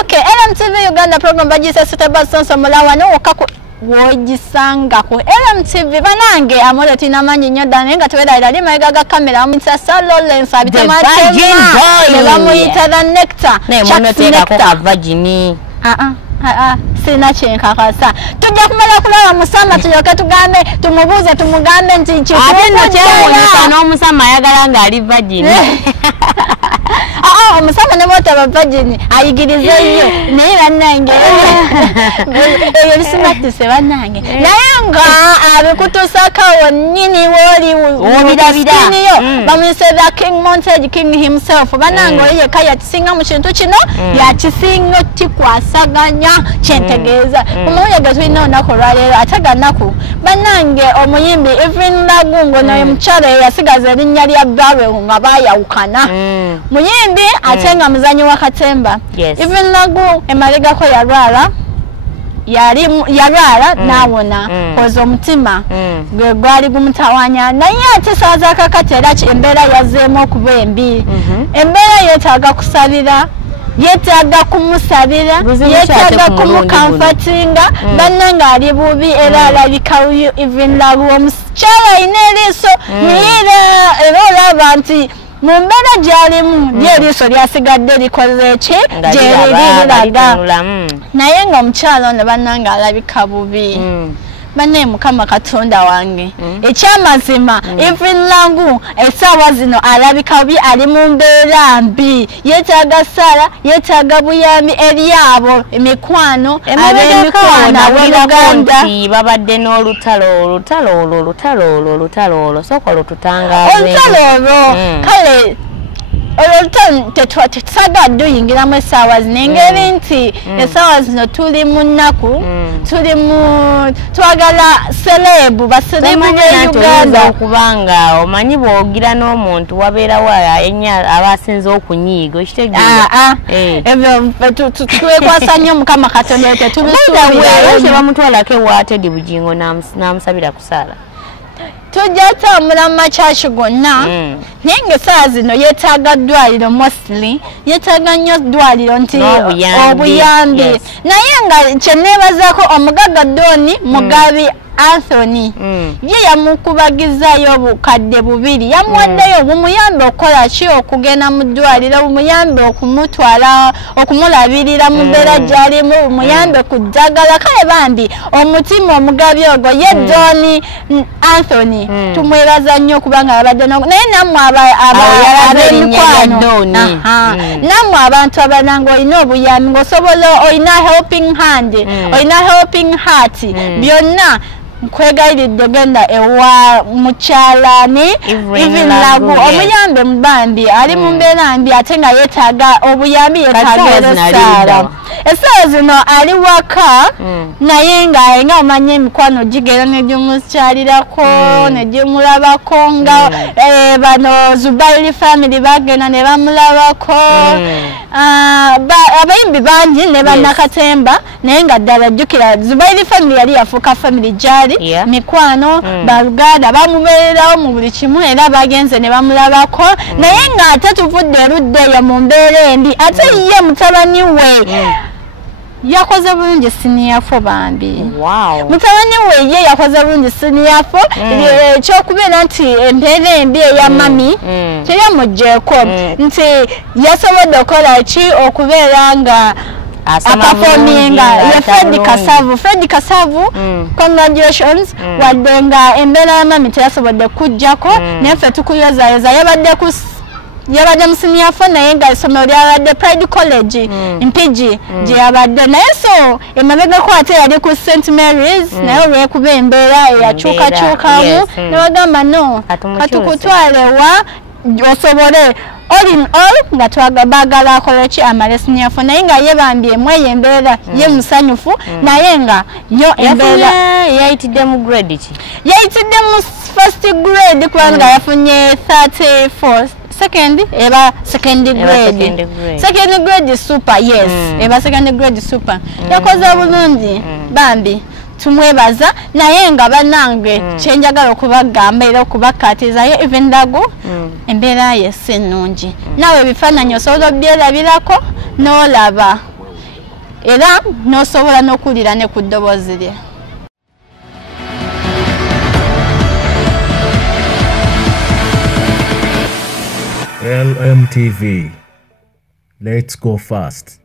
Okay, LMTV Uganda program bajisa sitaba sonso mulawa no okaku wogisanga ku LMTV banange amole tina manyi nyo dane nga teweda ila lima igaga kamera mutsa salo lens abitama ne bamuyita the nectar ne mono teka ko virgin sina chenka kasa tujja kumala kulala musama tuyoke tugambe tumubuze tumugambe nti nchi abino chewo no musama yagala nga ali virgin omusama ne bota ba virgin ayigirize yo naye bannange eyo lisimati se bannange naye nga abikutusaka wonnini woli obirabira bamuse the king Montage king himself bannange oye kaya tisinga mu kintu kino ya kisinga tikwasaganya kyentegeeza kumuya gatwino nako lwalero ataga nako bannange omuyimbi Evelyn Lagungo naye mukyala yasigaza erinnya lya bawe nga bayawukana muyimbi atenga muzanyi wa katemba Evelyn Lagungo emaliga ko yalwala nawona kozo omutima gwe gwali gumutawanya naye ate saza kakatera embeera yazzeemu okuba embi embeera yeetaaga kusabira yetaga kumusabira yetaga kumukamfatinga bannanga ali bubi era alabika Evelyn Lagungo omukyala ine eriiso era olaba nti mu mbeera gy'alimu lyeriiso lyasigadde likoze ki gyeriraga naye nga omukyala ono bannanga alabika bubi bane mukama katonda wange ekyamazima Evelyn Lagungo essaawa zino alabika bi ali mu mbeera mbi yetaaga sala yetaaga buyambi eri abo emikwano ab'emikwano ab'Uganda babadde n'olutalo soko lututangaaze olutalo kale tetusaga duyingiramu essaawa zino engeri nti essaawa zino tuli mu nnaku tuli mu twagala selebu baselebu b'Uganda okubanga omanyi bw'ogira n'omuntu wabeerawo abasinze okunyiiga okitegeeza ebyo twekwasa nnyo Mukama Katonda tetubisuubira bamutwalako ewa Teddy Bugingo n'amusabira kusaala tujja tambula mu makyaki gonna naye ng'essaawa zino yeetaaga ddwaliro mostly yeetaaga nnyo ddwaliro nti obuyambi naye nga kyeneebazaako omugagga Doni Mugabi Anthony ye yamukubagizayo obukadde 2 yamuwaddeyo obumuyambe okukola ki okugenda mu ddwaliro obumuyambe okumutwala okumulabirira mu mbeera gy'alimu obumuyambe ku ddagala kale bambi omutima omugabi ogwo ye Doni Anthony tumwebaza nnyo kubanga abadde naye nammwe ab'emikwano nammwe abantu abalanga olina obuyambi ng'osobola olina helping hand olina helping heart byonna nkwegayiridde genda ewa mukyalani Evelyn Lagungo omuyambe mubambi ali mu mbeera mbi ate nga yeetaaga obuyambi yeetaaga esaala essaawa zino ali waka naye nga omanye emikwano gigera ne gimukyalirako ne gimulabako nga bano Zubairi family bagenda ne bamulabako abayimbi bangi ne bannakatemba naye nga ddala jjukira Zubairi family yali yafuuka family gyali mikwano Baganda bamubeererawo mu buli kimu era bagenze ne bamulabako naye nga ate tuvudde erudda eyo mu mbeera embi ate ye mutabani we yakoze bulungi siniyafo bambi mutabani we ye yakoze bulungi siniyafo ekyokubeera nti embeera embi eya mami teyamugjeeko nti yasobodde okukola ki okubeera nga apafominga ye Fred Kasavu congratulations wadde nga embeera ya mami teyasobodde kujjako naye ffe tukuyozayoza yabadde musiniyafo naye nga essomero lyabadde Pride College Mpigi gye yabadde naye so emabegako ate yali ku St Mary's naye olwekuba embeera eyakyukakyukamu ne bagamba no katukutwalewa osobole all in all nga twagabagala akoleki amalesiniafo naye nga yebambye mweyo embeera ye musanyufu naye nga yo embeera yayitidde mu grade ki yayitidde mu first grade kubanga yafunye 34 second eba second grade super yes eba second grade super yakoze bulungi bambi tumwebaza naye nga banange kyenjagala okubagamba era okubakatiza ye Evelyn Lagungo embeera ye si nnungi nawe ebifaananyi osobola obyerabirako n'olaba era n'osobola n'okuwulira ne ku ddoboozi lye. LMTV. Let's go fast.